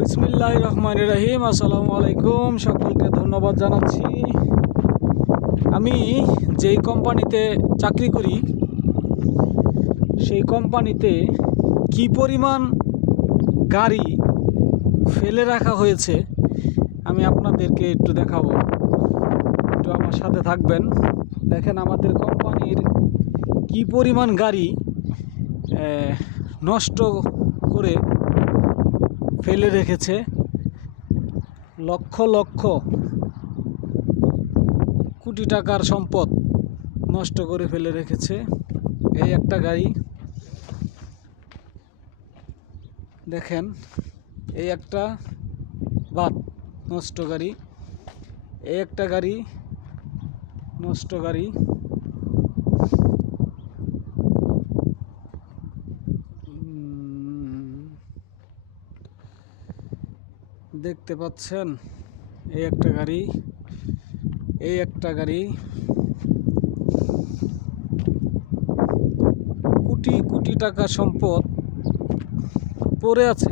বিসমিল্লাহির রহমানির রহিম। আসসালামু আলাইকুম, সকলকে ধন্যবাদ জানাচ্ছি। আমি যেই কোম্পানিতে চাকরি করি সেই কোম্পানিতে কি পরিমাণ গাড়ি ফেলে রাখা হয়েছে আমি আপনাদেরকে একটু দেখাবো। একটু আমার সাথে থাকবেন। দেখেন আমাদের কোম্পানির কি পরিমাণ গাড়ি নষ্ট করে ফেলে রেখেছে। লক্ষ লক্ষ কোটি টাকার সম্পদ নষ্ট করে ফেলে রেখেছে। এই একটা গাড়ি দেখেন, এই একটা বাদ নষ্ট গাড়ি, এই একটা গাড়ি নষ্ট গাড়ি। দেখতে পাচ্ছেন, এই একটা গাড়ি, এই একটা গাড়ি। কোটি কোটি টাকা সম্পদ পড়ে আছে।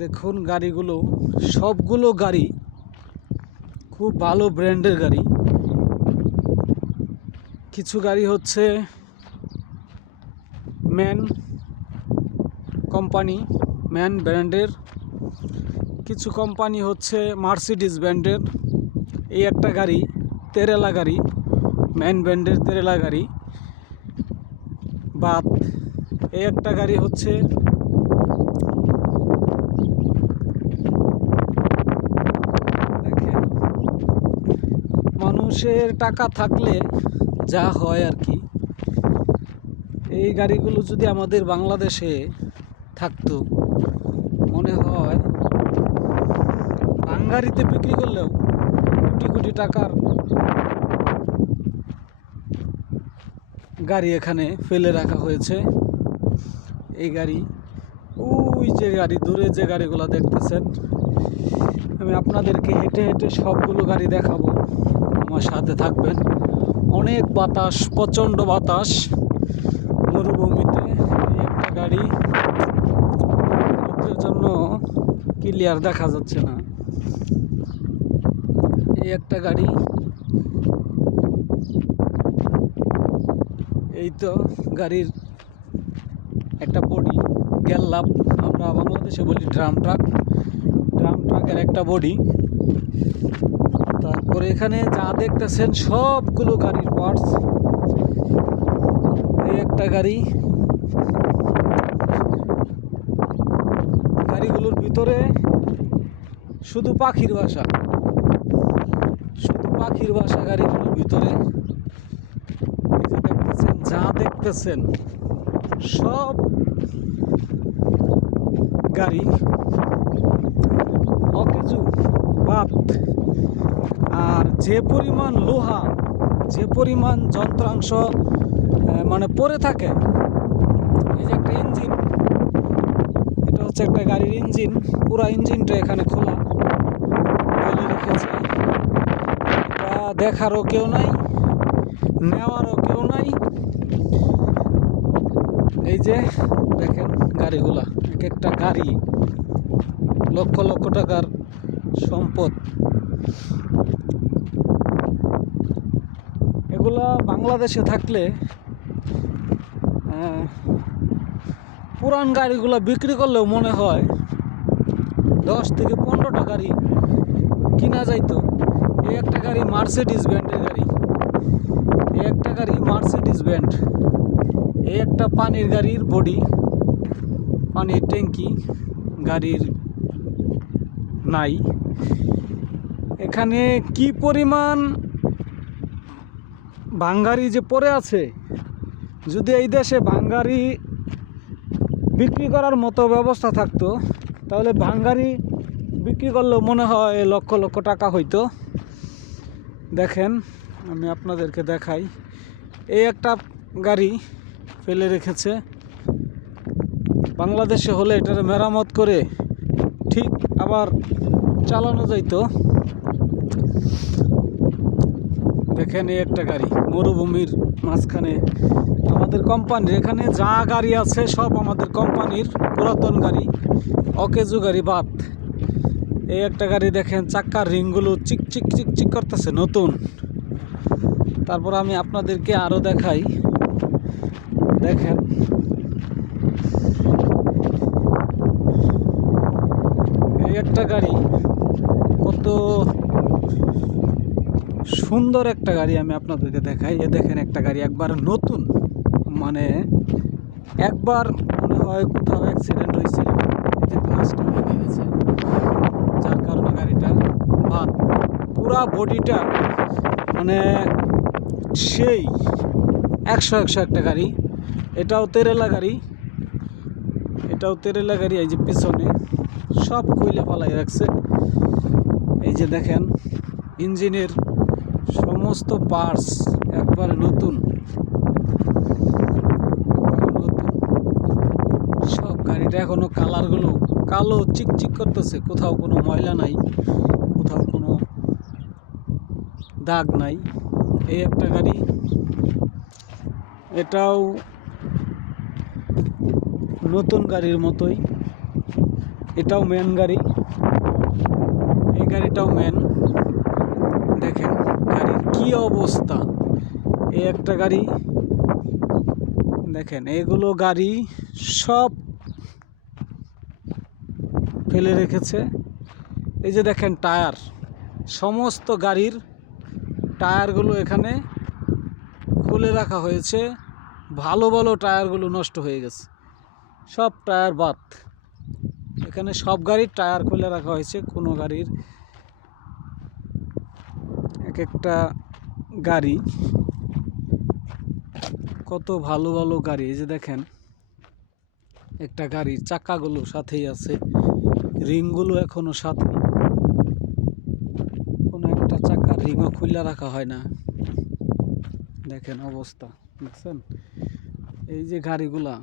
দেখুন গাড়িগুলো, সবগুলো গাড়ি খুব ভালো ব্র্যান্ডের গাড়ি। কিছু গাড়ি হচ্ছে ম্যান কোম্পানি, ম্যান ব্র্যান্ডের। কিছু কোম্পানি হচ্ছে মার্সিডিজ ব্র্যান্ডের। এই একটা গাড়ি তেরেলা গাড়ি, ম্যান ব্র্যান্ডের তেরেলা গাড়ি বাদ। এই একটা গাড়ি হচ্ছে দেখেন, মানুষের টাকা থাকলে যা হয় আর কি। এই গাড়িগুলো যদি আমাদের বাংলাদেশে থাকতো, মনে হয় হাঙ্গারিতে বিক্রি করলেও কোটি কোটি টাকার গাড়ি এখানে ফেলে রাখা হয়েছে। এই গাড়ি, ওই যে গাড়ি দূরে যে গাড়িগুলো দেখতেছেন, আমি আপনাদেরকে হেঁটে হেঁটে সবগুলো গাড়ি দেখাবো। আমার সাথে থাকবেন। অনেক বাতাস, প্রচণ্ড বাতাস মরুভূমিতে। এই একটা গাড়ি, রোদের জন্য ক্লিয়ার দেখা যাচ্ছে না। এই একটা গাড়ি, এই তো গাড়ির একটা বডি, গ্যাল্লাপ আমরা বাংলাদেশে বলি ড্রাম ট্রাক, ড্রাম ট্রাকের একটা বডি। তারপরে এখানে যা দেখতেছেন সবগুলো গাড়ির পার্টস। এই একটা গাড়ি, গাড়িগুলোর ভিতরে শুধু পাখির বাসা, শুধু পাখির বাসা গাড়িগুলোর ভিতরে। এই যে দেখতেছেন, যা দেখতেছেন সব গাড়ি অকেজু বাদ। আর যে পরিমাণ লোহা, যে পরিমাণ যন্ত্রাংশ মানে পড়ে থাকে। এই যে একটা ইঞ্জিন, এটা হচ্ছে একটা গাড়ির ইঞ্জিন, পুরা ইঞ্জিনটা এখানে খোলা ফেলে রেখেছে। এটা দেখারও কেউ নাই, নেওয়ারও কেউ নাই। এই যে দেখেন গাড়িগুলা, এক একটা গাড়ি লক্ষ লক্ষ টাকার সম্পদ। এগুলা বাংলাদেশে থাকলে পুরান গাড়িগুলো বিক্রি করলেও মনে হয় 10 থেকে 15টা গাড়ি কিনা যাইতো। এই একটা গাড়ি মার্সিডিজ ব্র্যান্ডের গাড়ি, এই একটা গাড়ি মার্সিডিজ ব্র্যান্ড। এই একটা পানির গাড়ির বডি, পানির ট্যাঙ্কি গাড়ির নাই। এখানে কি পরিমাণ ভাঙ্গারি যে পড়ে আছে। যদি এই দেশে ভাঙ্গারি বিক্রি করার মতো ব্যবস্থা থাকতো, তাহলে ভাঙ্গারি বিক্রি করলেও মনে হয় লক্ষ লক্ষ টাকা হইতো। দেখেন আমি আপনাদেরকে দেখাই, এই একটা গাড়ি ফেলে রেখেছে। বাংলাদেশে হলে এটার মেরামত করে ঠিক আবার চালানো যাইতো। দেখেন দেখেন এই একটা গাড়ি মরুভূমির মাঝখানে আমাদের কোম্পানির, এখানে যা গাড়ি আছে সব আমাদের কোম্পানির পুরাতন গাড়ি, অকেজু গাড়ি বাদ। এই একটা গাড়ি দেখেন চাক্কার রিংগুলো চিক চিক চিক চিক করতেছে নতুন। তারপর আমি আপনাদেরকে আরো দেখাই, দেখেন এই একটা গাড়ি কত সুন্দর একটা গাড়ি, আমি আপনাদেরকে দেখাই। এ দেখেন একটা গাড়ি একবার নতুন, মানে একবার মনে হয় কোথাও অ্যাক্সিডেন্ট হয়েছিল, এই যে গ্লাসটা ভেঙে গেছে, যার কারণে গাড়িটা বাদ। পুরা বডিটা মানে সেই 100 একটা গাড়ি। এটাও তেরেলা গাড়ি, এটাও তেরেলা গাড়ি। এই যে পিছনে সব কইলা ফালাই রাখছে। এই যে দেখেন ইঞ্জিনের সমস্ত পার্টস একবারে নতুন, সব গাড়িটা এখনো কালারগুলো কালো চিকচিক করতেছে, কোথাও কোনো ময়লা নাই, কোথাও কোনো দাগ নাই। এই একটা গাড়ি, এটাও নতুন গাড়ির মতোই, এটাও মেন গাড়ি, এই গাড়িটাও মেন। দেখেন গাড়ির কি অবস্থা। এই একটা গাড়ি দেখেন, এগুলো গাড়ি সব ফেলে রেখেছে। এই যে দেখেন টায়ার, সমস্ত গাড়ির টায়ারগুলো এখানে খুলে রাখা হয়েছে। ভালো ভালো টায়ারগুলো নষ্ট হয়ে গেছে, সব টায়ার বাদ। এখানে সব গাড়ির টায়ার খুলে রাখা হয়েছে। কোনো গাড়ির এক একটা গাড়ি কত ভালো ভালো গাড়ি। এই যে দেখেন একটা গাড়ির চাকাগুলো সাথেই আছে, রিংগুলো এখনো সাথে, কোনো একটা চাকার রিংও খুলে রাখা হয় না। দেখেন অবস্থা, দেখছেন? এই যে গাড়িগুলা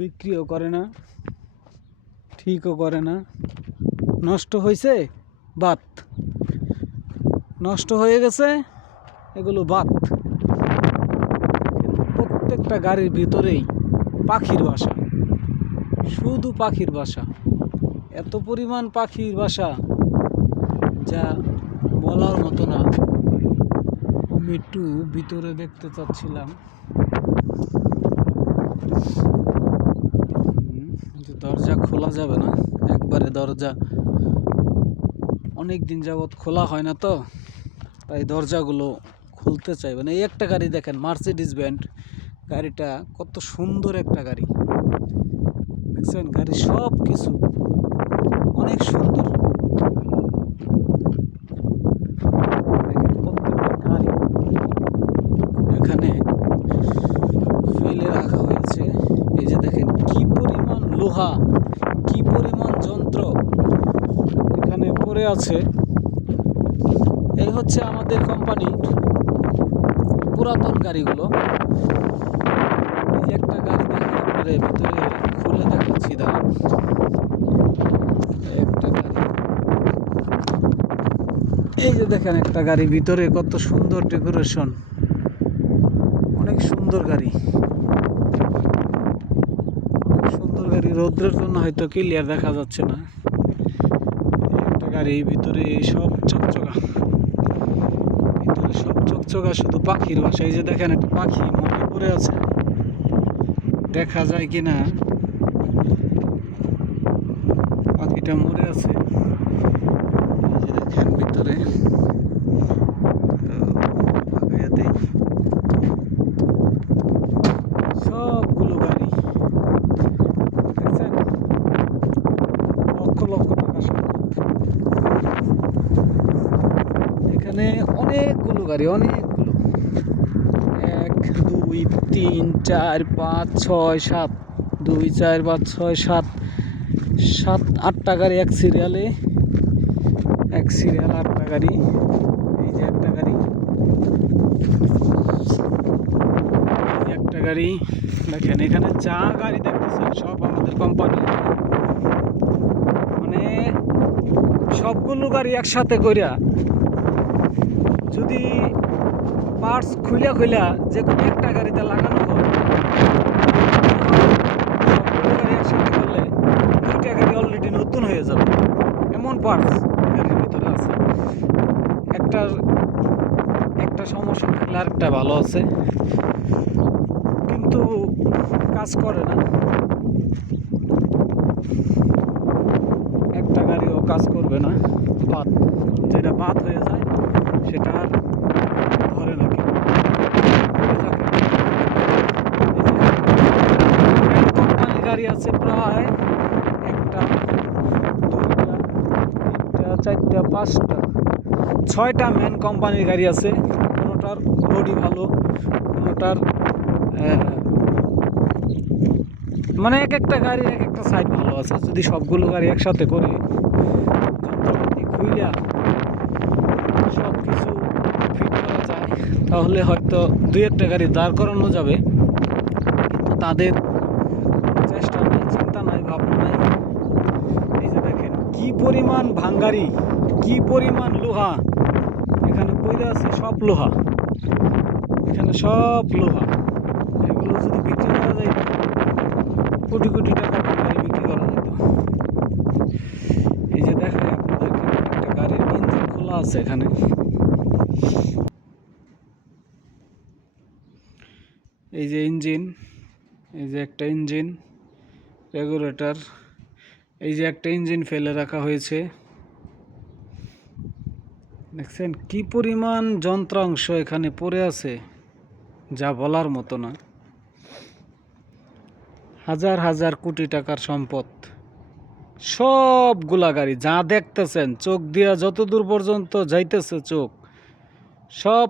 বিক্রিও করে না, ঠিকও করে না, নষ্ট হয়েছে বাদ, নষ্ট হয়ে গেছে এগুলো বাদ। প্রত্যেকটা গাড়ির ভিতরেই পাখির বাসা, শুধু পাখির বাসা, এত পরিমাণ পাখির বাসা যা বলার মতো না। আমি একটু ভিতরে দেখতে চাচ্ছিলাম, দরজা খোলা যাবে না একবারে, দরজা অনেক দিন যাবৎ খোলা হয় না, তো তাই দরজাগুলো খুলতে চাইবে না। এই একটা গাড়ি দেখেন মার্সিডিজ ব্যান্ড, গাড়িটা কত সুন্দর একটা গাড়ি, দেখছেন? গাড়ি সব কিছু অনেক সুন্দর। গাড়ি এখানে ফেলে রাখা হয়েছে। এই যে দেখেন কি পরিমাণ লোহা, কি পরিমাণ যন্ত্র এখানে পড়ে আছে। এই হচ্ছে আমাদের কোম্পানির পুরাতন গাড়িগুলো। এই যে একটা গাড়ি দেখেন আপনাদের ভিতরে খুলে দেখাচ্ছি, দাঁড়ান। একটা গাড়ি, এই যে দেখেন একটা গাড়ি ভিতরে কত সুন্দর ডেকোরেশন, অনেক সুন্দর গাড়ি, অনেক সুন্দর গাড়ি। রৌদ্রের জন্য হয়তো ক্লিয়ার দেখা যাচ্ছে না। একটা গাড়ি ভিতরে সব চকচকা, ভিতরে সব চকচকা, শুধু পাখির বাসা। এই যে দেখেন একটা পাখি মরে পড়ে আছে, দেখা যায় কিনা, পাখিটা মরে আছে। এই যে দেখেন ভিতরে সবগুলো গাড়ি, দেখছেন? লক্ষ লক্ষ টাকা সম্পদ। এখানে অনেকগুলো গাড়ি, অনেকগুলো, 1 2 3 4 5 6 7, 2 4 5 6 7 7 8টা গাড়ি এক সিরিয়ালে, এক সিরিয়াল 8টা গাড়ি। এই যে একটা গাড়ি, একটা গাড়ি দেখেন। এখানে যা গাড়ি দেখতেছেন সব আমাদের কোম্পানি, মানে সবগুলো গাড়ি একসাথে কইরা যদি পার্টস খুইলা খুইলা যে কোনো একটা গাড়িতে লাগানো হয়, সবগুলো গাড়ি একসাথে করলে দুইটা গাড়ি অলরেডি নতুন হয়ে যাবে, এমন পার্টস গাড়ির ভিতরে আছে। একটার একটা সমস্যা থাকলে আরেকটা ভালো আছে, কিন্তু কাজ করে না। একটা গাড়িও কাজ করবে না, বাদ, যেটা বাদ হয়ে যায় সেটা আর ধরে না, কেউ পড়ে থাকে। এই কোম্পানির গাড়ি আছে প্রায় একটা, দুইটা, তিনটা, চারটা, পাঁচটা, 6টা ম্যান কোম্পানির গাড়ি আছে। কোনোটার বডি ভালো, কোনোটার মানে এক একটা গাড়ির এক একটা সাইড ভালো আছে। যদি সবগুলো গাড়ি একসাথে করি, যন্ত্রপাতি খুইলা সব কিছু ফিট করা যায়, তাহলে হয়তো দুই একটা গাড়ি দাঁড় করানো যাবে। কিন্তু তাদের চেষ্টা নাই, চিন্তা নাই, ভাবনা নাই। এই যে দেখেন কি পরিমাণ ভাঙ্গারি, কি পরিমাণ লোহা এখানে পড়ে আছে, সব লোহা, এখানে সব লোহা। এগুলো যদি বিক্রি করা যায়, কোটি কোটি টাকা ভাঙ্গারি বিক্রি করা যেত। এই যে দেখায় আপনাদেরকে, একটা গাড়ির ইঞ্জিন খোলা আছে এখানে। এই যে ইঞ্জিন, এই যে একটা ইঞ্জিন রেগুলেটর, এই যে একটা ইঞ্জিন ফেলে রাখা হয়েছে। দেখছেন কি পরিমাণ যন্ত্রাংশ এখানে পড়ে আছে, যা বলার মতো না। হাজার হাজার কোটি টাকার সম্পদ, সবগুলা গাড়ি যা দেখতেছেন, চোখ দিয়া যত দূর পর্যন্ত যাইতেছে চোখ, সব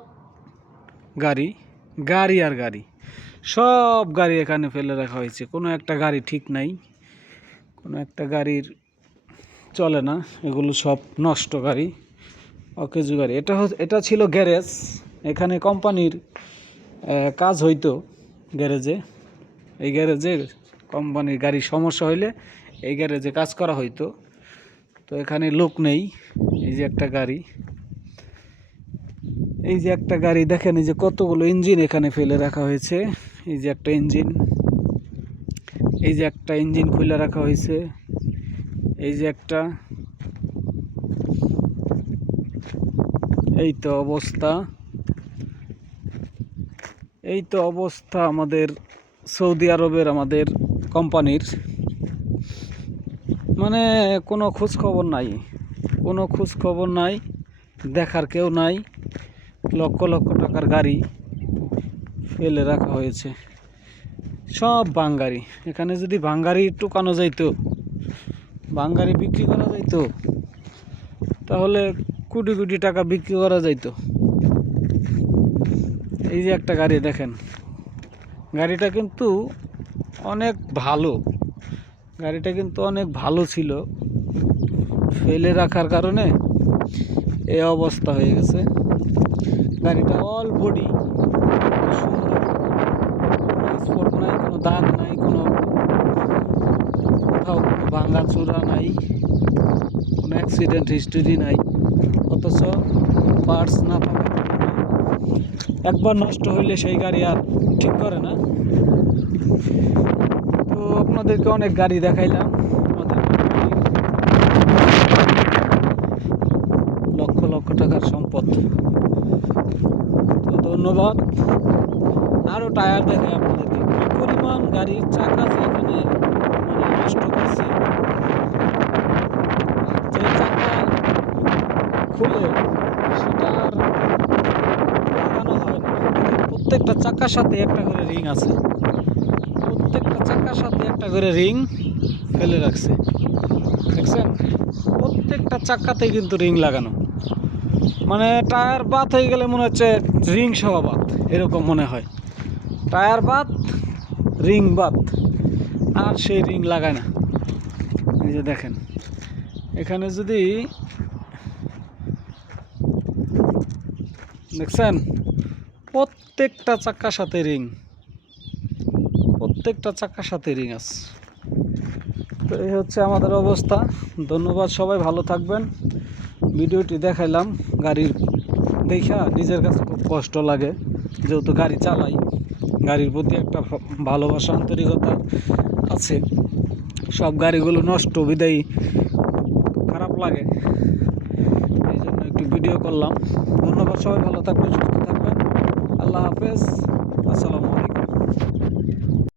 গাড়ি, গাড়ি আর গাড়ি, সব গাড়ি এখানে ফেলে রাখা হয়েছে। কোনো একটা গাড়ি ঠিক নাই, কোনো একটা গাড়ির চলে না, এগুলো সব নষ্ট গাড়ি, অকেজো গাড়ি। এটা ছিল গ্যারেজ, এখানে কোম্পানির কাজ হইতো গ্যারেজে। এই গ্যারেজে কোম্পানির গাড়ির সমস্যা হইলে এই গ্যারেজে কাজ করা হইতো। তো এখানে লোক নেই। এই যে একটা গাড়ি, এই যে একটা গাড়ি দেখেন, এই যে কতগুলো ইঞ্জিন এখানে ফেলে রাখা হয়েছে। এই যে একটা ইঞ্জিন, এই যে একটা ইঞ্জিন খুলে রাখা হয়েছে। এই যে একটা, এই তো অবস্থা, এই তো অবস্থা আমাদের সৌদি আরবের আমাদের কোম্পানির। মানে কোনো খোঁজ খবর নাই, কোনো খোঁজ খবর নাই, দেখার কেউ নাই। লক্ষ লক্ষ টাকার গাড়ি ফেলে রাখা হয়েছে, সব বাঙ্গারি। এখানে যদি বাঙ্গারি টুকানো যাইতো, বাঙ্গারি বিক্রি করা যাইতো, তাহলে কোটি কোটি টাকা বিক্রি করা যাইতো। এই যে একটা গাড়ি দেখেন, গাড়িটা কিন্তু অনেক ভালো, গাড়িটা কিন্তু অনেক ভালো ছিল, ফেলে রাখার কারণে এই অবস্থা হয়ে গেছে। গাড়িটা অল বডি সুন্দর, কোনো স্পট নাই, কোনো দাগ নাই, কোনো কোথাও কোনো ভাঙা চূড়া নাই, কোনো অ্যাক্সিডেন্ট হিস্টোরি নাই। অথচ পার্টস না থাকার কারণে একবার নষ্ট হইলে সেই গাড়ি আর ঠিক করে না। তো আপনাদেরকে অনেক গাড়ি দেখাইলাম, আমাদের লক্ষ লক্ষ টাকার সম্পদ। তো ধন্যবাদ। আরও টায়ার দেখে আপনাদেরকে, কি পরিমাণ গাড়ির চাকা যে এখানে মানে নষ্ট করছে। যে চাকা খুলে সেটা আর লাগানো হয় না। প্রত্যেকটা চাকার সাথে একটা করে রিং আছে, প্রত্যেকটা চাকার সাথে একটা করে রিং ফেলে রাখছে, দেখছেন? প্রত্যেকটা চাকাতেই কিন্তু রিং লাগানো। মানে টায়ার বাদ হয়ে গেলে মনে হচ্ছে রিং সহ বাদ, এরকম মনে হয়। টায়ার বাদ, রিং বাদ, আর সেই রিং লাগায় না। এই যে দেখেন, এখানে যদি দেখছেন, প্রত্যেকটা চাকার সাথে রিং, প্রত্যেকটা চাকার সাথে রিং আছে। তো এই হচ্ছে আমাদের অবস্থা। ধন্যবাদ, সবাই ভালো থাকবেন। ভিডিওটি দেখাইলাম গাড়ির দেখা নিজের কাছে খুব কষ্ট লাগে, যেহেতু গাড়ি চালাই, গাড়ির প্রতি একটা ভালোবাসা আন্তরিকতা আছে। সব গাড়িগুলো নষ্ট বিদায় খারাপ লাগে, এই জন্য একটু ভিডিও করলাম। ধন্যবাদ, সবাই ভালো থাকবেন, সুস্থ থাকবেন, আল্লাহ হাফেজ।